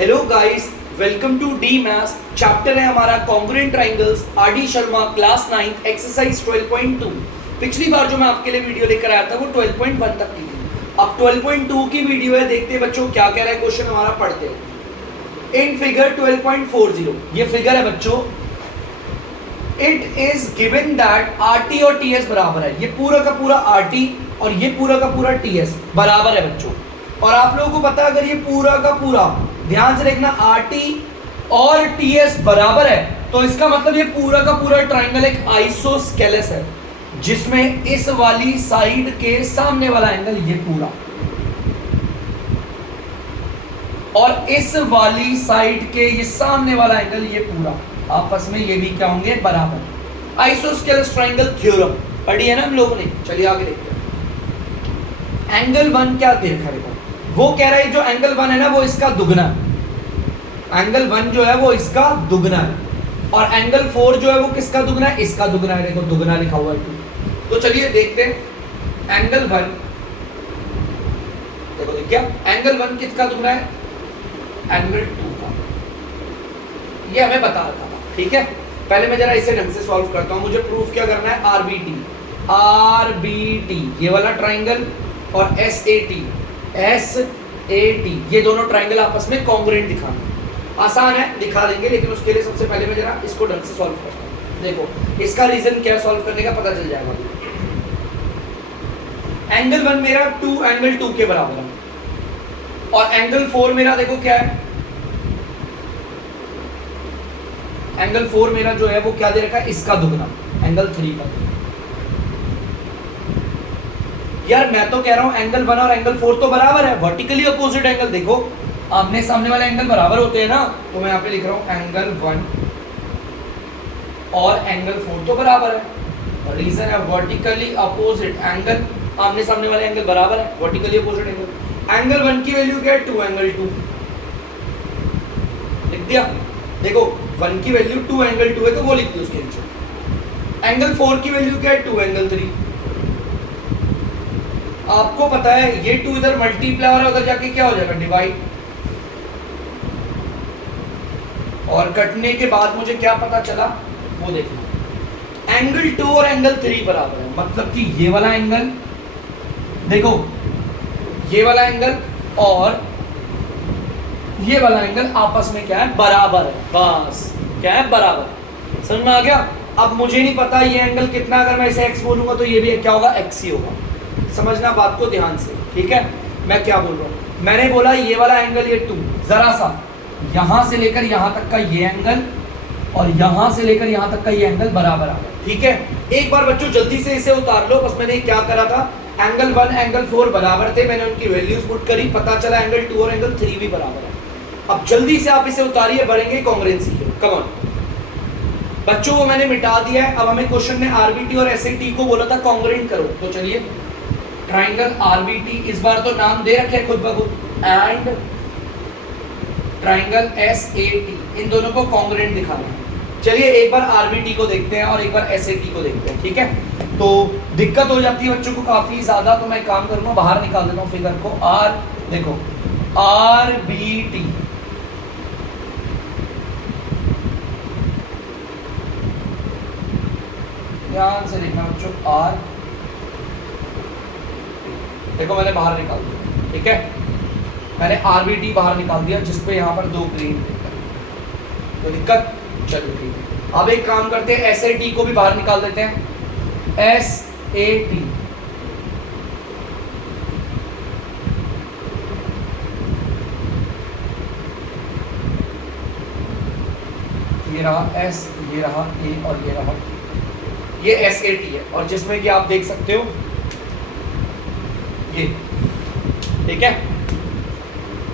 Hello guys, welcome to D maths. Chapter है हमारा congruent triangles, R D. Sharma, class 9, exercise 12.2। पिछली बार जो मैं आपके लिए वीडियो लेकर आया था वो 12.1 तक की थी। अब 12.2 की वीडियो है, देखते हैं बच्चों क्या कह रहा है क्वेश्चन हमारा, पढ़ते हैं। इन फिगर 12.40 ये फिगर है बच्चों, it is given that RT और TS बराबर है। ये पूरा का पूरा RT और ये पूरा का पूरा TS बराबर है बच्चों। और आप लोगों को पता है अगर ये पूरा का पूरा, ध्यान से देखना, RT और TS बराबर है तो इसका मतलब ये पूरा का पूरा ट्रायंगल एक आइसोस्केलेस है, जिसमें इस वाली साइड के सामने वाला एंगल ये पूरा और इस वाली साइड के ये सामने वाला एंगल ये पूरा आपस में ये भी क्या होंगे, बराबर। आइसोस्केलेस ट्रायंगल थ्योरम पढ़ी है ना हम लोगों ने। चलिए आगे देखते हैं। एंगल 1 क्या देखा है, वो कह रहा है जो एंगल 1 है ना वो इसका दुगना है। एंगल 1 जो है वो इसका दुगना है और एंगल 4 जो है वो किसका दुगना है, इसका दुगना है। देखो दुगना लिखा हुआ है। तो चलिए देखते हैं एंगल 1। देखो क्या एंगल 1 किसका दुगना है, एंगल 2 का। ये हमें बता रखा था, ठीक है। पहले मैं जरा इसे ढंग से सॉल्व करता हूं। मुझे प्रूफ क्या करना है, आरबीटी ये वाला ट्राइंगल और एसएटी ये दोनों ट्राइंगल आपस में कॉन्ग्रुएंट दिखाना। आसान है, दिखा देंगे, लेकिन उसके लिए सबसे पहले मैं जरा इसको ढंग से सॉल्व करता हूं। देखो इसका रीजन क्या सॉल्व करने का पता चल जाएगा। एंगल 1 मेरा 2 एंगल 2 के बराबर है और एंगल 4 मेरा देखो क्या है, एंगल 4 मेरा जो है वो क्या दे रखा है, इसका दुगना, एंगल 3 का। यार मैं तो कह रहा हूं एंगल 1 और एंगल 4 तो बराबर है, वर्टिकली अपोजिट एंगल। देखो आमने सामने वाले एंगल बराबर होते हैं ना, तो मैं यहाँ पे लिख रहा हूं एंगल 1 और एंगल 4 तो बराबर है। रीजन है वर्टिकली अपोजिट एंगल, आमने सामने वाले एंगल बराबर है, वर्टिकली अपोजिट एंगल। एंगल 1 की वैल्यू क्या है, 2 एंगल 2 लिख दिया। देखो 1 की वैल्यू 2 एंगल 2 है तो वो लिख दी उसके नीचे। एंगल 4 की वैल्यू क्या है, 2 एंगल 3। आपको पता है ये 2 इधर मल्टीप्लाई और उधर जाके क्या हो जाएगा, डिवाइड। और कटने के बाद मुझे क्या पता चला वो देखना। एंगल 2 और एंगल 3 बराबर है, मतलब कि ये वाला एंगल, देखो ये वाला एंगल और ये वाला एंगल आपस में क्या है, बराबर है। बस क्या है, बराबर। समझ में आ गया। अब मुझे नहीं पता ये एंगल कितना, अगर मैं इसे x बोलूंगा तो ये भी क्या होगा, x ही होगा। समझना बात को ध्यान से, ठीक है। मैं क्या बोल रहा हूं, मैंने बोला ये वाला एंगल ये 2, जरा सा यहां से लेकर यहां तक का ये एंगल और यहां से लेकर यहां तक का ये एंगल बराबर आ गया, ठीक है। एक बार बच्चों जल्दी से इसे उतार लो। बस मैंने क्या करा था, एंगल 1 एंगल 4 बराबर थे, मैंने उनकी वैल्यूज पुट करी, पता चला एंगल 2 और एंगल 3 भी बराबर है। अब जल्दी से आप इसे उतारिए, बढ़ेंगे कॉन्ग्रुएंसी की। कम ऑन बच्चों, वो मैंने मिटा दिया है। अब हमें क्वेश्चन में आरबीटी और एसएटी को बोला था कॉन्ग्रुएंट करो, तो चलिए ट्राइंगल आरबीटी, इस बार तो नाम दे रखे खुद ब खुद, एंड ट्राइंगल एसएटी, इन दोनों को कॉन्ग्रुएंट दिखाना है। चलिए एक बार आरबीटी को देखते हैं और एक बार एसएटी को देखते हैं, ठीक है। तो दिक्कत हो जाती है बच्चों को काफी ज्यादा, तो मैं काम करूंगा, बाहर निकाल देता हूं फिगर को। देखो आरबीटी, ध्यान से देखना बच्चों, आर, देखो मैंने बाहर निकाल दिया, ठीक है। मैंने आरबीटी बाहर निकाल दिया, जिसपे यहाँ पर 2 ग्रीन, तो दिक्कत, चलो ठीक है। अब एक काम करते हैं, एसएटी को भी बाहर निकाल देते हैं। एसएटी, ये रहा एस, ये रहा ए और ये रहा, ये एसएटी है। और जिसमें कि आप देख सकते हो ये, ठीक है।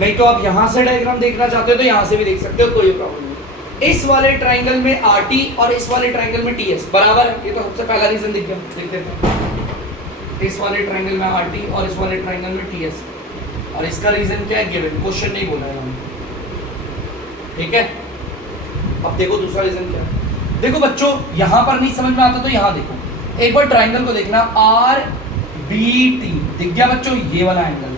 नहीं तो आप यहां से डायग्राम देखना चाहते हो तो यहां से भी देख सकते हो, कोई प्रॉब्लम नहीं। इस वाले ट्राइंगल में आरटी और इस वाले ट्राइंगल में टीएस बराबर है, ये तो सबसे पहला रीजन दिख गया। देख लेते हैं, इस वाले ट्राइंगल में आरटी और इस वाले ट्राइंगल में टीएस, और इसका रीजन क्या है, गिवन, क्वेश्चन नहीं बोला है हमने, ठीक है। अब देखो दूसरा रीजन क्या है। देखो बच्चों यहां पर नहीं समझ में आता तो यहां देखो, एक बार ट्राइंगल को देखना, आर बी टी, दिख गया बच्चों ये वाला एंगल,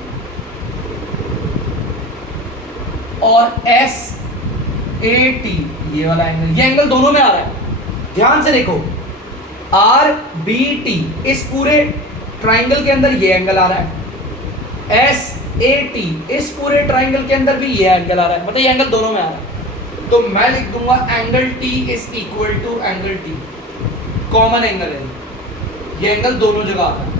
और एस ए टी, ये वाला एंगल, ये एंगल दोनों में आ रहा है, ध्यान से देखो, आर बी टी, इस पूरे ट्राइंगल के अंदर ये एंगल आ रहा है, एस ए टी, इस पूरे ट्राइंगल के अंदर भी ये एंगल आ रहा है, मतलब ये एंगल दोनों में आ रहा है। तो मैं लिख दूंगा angle T is equal to angle T, common angle है, ये एंगल दोनों जगह आ रहा है।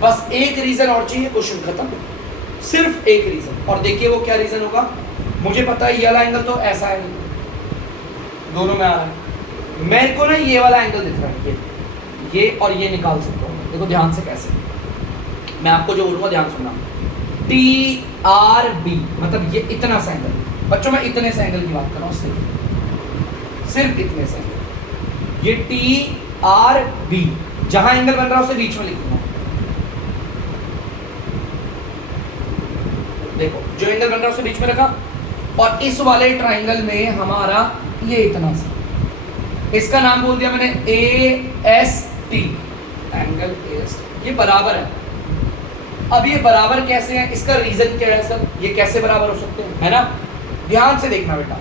बस एक रीजन और चाहिए, क्वेश्चन खत्म, सिर्फ एक रीजन, और देखिए वो क्या रीजन होगा। मुझे पता है ये वाला एंगल तो ऐसा है, दोनों में आ रहा है, मेरे को ना ये वाला एंगल दिख रहा है, ये और ये निकाल सकता हूँ। देखो ध्यान से कैसे, मैं आपको जो बोलूंगा ध्यान सुनना, टी आर बी, मतलब ये इतना सा एंगल, बच्चों मैं इतने से एंगल की बात कर रहा हूँ, सिर्फ इतने से, ये टी आर बी, जहां एंगल बन रहा है उसे बीच में लिखूंगा। देखो जो एंगल बन रहा है उसे बीच में रखा, और इस वाले ट्राइंगल में हमारा ये इतना सा, इसका नाम बोल दिया मैंने A S T, angle A S T, ये बराबर है। अब ये बराबर कैसे है, इसका रीजन क्या है सर, ये कैसे बराबर हो सकते हैं, है ना, ध्यान से देखना बेटा,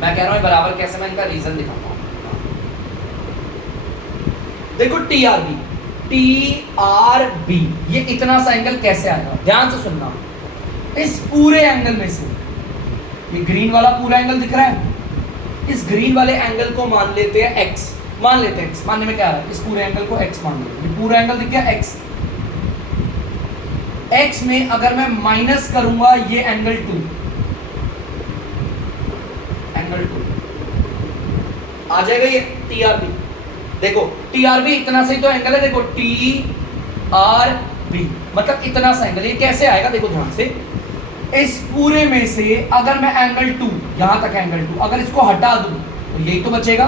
मैं कह रहा हूं बराबर कैसे, मैं इनका रीजन दिखाता हूं। देखो T R B, T R B, ये इतना सा एंगल कैसे आएगा, ध्यान से सुनना, इस पूरे एंगल में से ये ग्रीन वाला पूरा एंगल दिख रहा है, इस ग्रीन वाले एंगल को मान लेते हैं x, मान लेते हैं x, मानने में क्या आ रहा है, इस पूरे एंगल को x मान लेते हैं, ये पूरा एंगल दिख गया x, x में अगर मैं माइनस करूंगा ये एंगल 2, एंगल 2 आ जाएगा, ये टी आर बी, देखो टी आर बी इतना सही तो एंगल है, देखो टी आर बी मतलब इतना सा एंगल, ये कैसे आएगा, देखो ध्यान से, इस पूरे में से अगर मैं एंगल 2, यहां तक एंगल 2, अगर इसको हटा दूं तो यही तो बचेगा।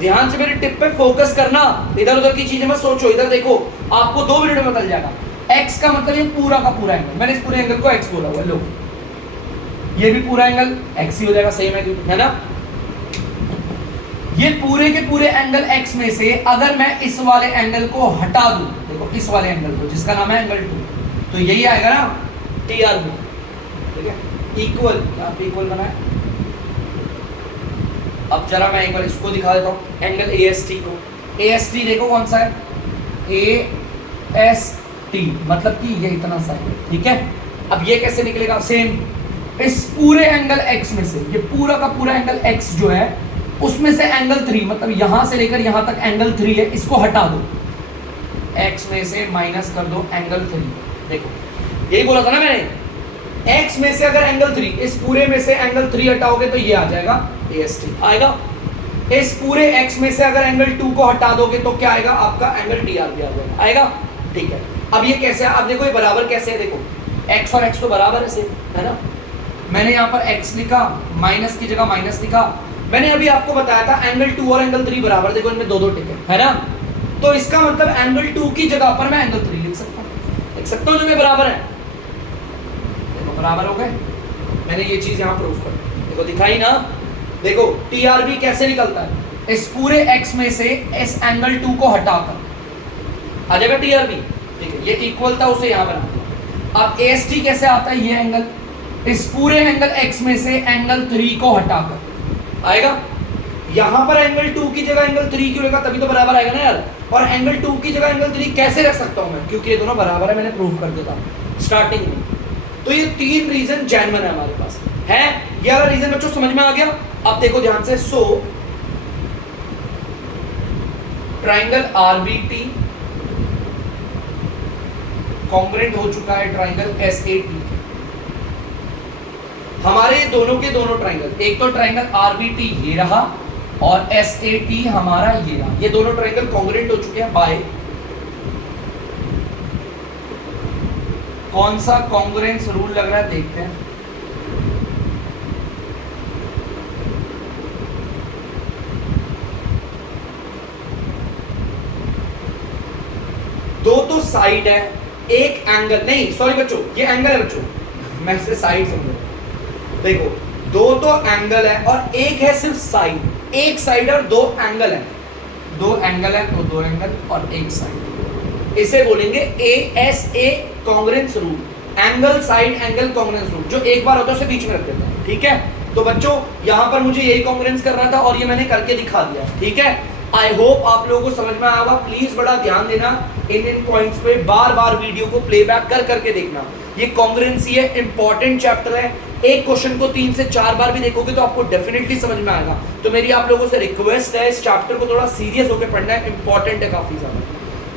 ध्यान से मेरे टिप पे फोकस करना, इधर उधर की चीजें मत सोचो, इधर देखो, आपको 2 मिनट में बदल जाएगा। x का मतलब ये पूरा का पूरा एंगल, मैंने इस पूरे एंगल को x बोला हुआ, लो ये भी पूरा एंगल x ही हो जाएगा, सेम है ना। ये पूरे के पूरे एंगल x में से अगर मैं इस वाले एंगल को हटा दूं, देखो इस वाले एंगल को जिसका नाम है एंगल 2, तो यही आएगा ना टी आर बी, ठीक है, इक्वल, यहाँ पे इक्वल बनाए। अब जरा मैं एक बार इसको दिखा देता हूँ, एंगल ए एस टी को, ए एस टी देखो कौन सा है, ए एस टी मतलब कि ये इतना सा है, ठीक है। अब ये कैसे निकलेगा, सेम इस पूरे एंगल x में से, ये पूरा का पूरा एंगल x जो है उसमें से एंगल 3, मतलब यहां से लेकर यहां तक एंगल 3 है, इसको हटा दो, x में से माइनस कर दो एंगल 3, देखो यही बोला था ना मैंने, x में से अगर एंगल 3, इस पूरे में से एंगल 3 हटाओगे तो ये आ जाएगा AST आएगा। इस पूरे x में से अगर एंगल 2 को हटा दोगे तो क्या आएगा, आपका एंगल TRB आ जाएगा, आएगा, ठीक है। अब ये कैसे है, आप देखो ये बराबर कैसे है, देखो x और x तो बराबर है सेम, है ना। मैंने यहाँ पर x लिखा, माइनस की जगह माइनस लिखा, मैंने अभी आपको बताया था एंगल 2 और एंगल 3 बराबर, देखो इनमें 2 टिक है ना, तो इसका मतलब एंगल 2 की जगह पर मैं एंगल 3 लिख सकता हूँ, जो बराबर है, देखो बराबर हो गए। मैंने ये चीज यहाँ प्रूफ कर, देखो दिखाई ना, देखो TRB कैसे निकलता है, इस पूरे x में से इस एंगल 2 को हटाकर आ जाएगा TRB, ठीक है, ये इक्वल था उसे यहाँ बना दिया। अब AST कैसे आता है, ये एंगल इस पूरे एंगल x में से एंगल 3 को हटाकर आएगा, यहाँ पर एंगल 2 की जगह एंगल 3 क्यों लगा, तभी तो बराबर आएगा ना यार। और एंगल 2 की जगह एंगल 3 कैसे रख सकता हूँ मैं, क्योंकि ये दोनों बराबर है, मैंने प्रूफ कर दिया था स्टार्टिंग में। तो ये 3 रीजन जेन्युइन है हमारे पास है, ये वाला रीजन बच्चों समझ में आ गया। अब देखो ध्यान से, सो ट्राइंगल RBT कॉन्ग्रुएंट हो चुका है ट्राइंगल SAT। हमारे दोनों के दोनों ट्राइंगल, एक तो ट्राइंगल RBT ये रहा और SAT हमारा ये रहा, ये दोनों ट्राइंगल कॉन्ग्रुएंट हो चुके हैं बाय कौन सा कॉन्ग्रुएंस रूल लग रहा है, देखते हैं। दो तो साइड है, एक एंगल, नहीं सॉरी बच्चों ये एंगल है बच्चों, मैं इसे साइड समझ, देखो दो तो एंगल है और एक है सिर्फ साइड, एक साइड और 2 एंगल है, 2 एंगल है तो 2 एंगल और एक साइड, इसे बोलेंगे ASA congruence rule, angle side angle congruence rule, जो एक बार होता है उसे बीच में रख देता है। ठीक है, तो बच्चों यहां पर मुझे यही कॉन्ग्रेंस करना था और ये मैंने करके दिखा दिया। ठीक है, आई होप आप लोगों को समझ में आया होगा। प्लीज बड़ा ध्यान देना इन पॉइंट्स पे, बार बार वीडियो को प्लेबैक कर करके देखना। ये कॉन्ग्रेंसी है, इंपॉर्टेंट चैप्टर है, एक क्वेश्चन को 3 से 4 बार भी देखोगे तो आपको डेफिनेटली समझ में आएगा। तो मेरी आप लोगों से रिक्वेस्ट है, इस चैप्टर को थोड़ा सीरियस होकर पढ़ना है, इंपॉर्टेंट है काफी ज्यादा।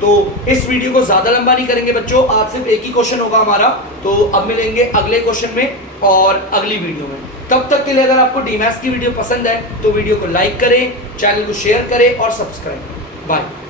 तो इस वीडियो को ज्यादा लंबा नहीं करेंगे बच्चों, आज सिर्फ एक ही क्वेश्चन होगा हमारा। तो अब मिलेंगे अगले क्वेश्चन में और अगली वीडियो में। तब तक के लिए अगर आपको डीमैथ्स की वीडियो पसंद है तो वीडियो को लाइक करें, चैनल को शेयर करें और सब्सक्राइब करें। बाय।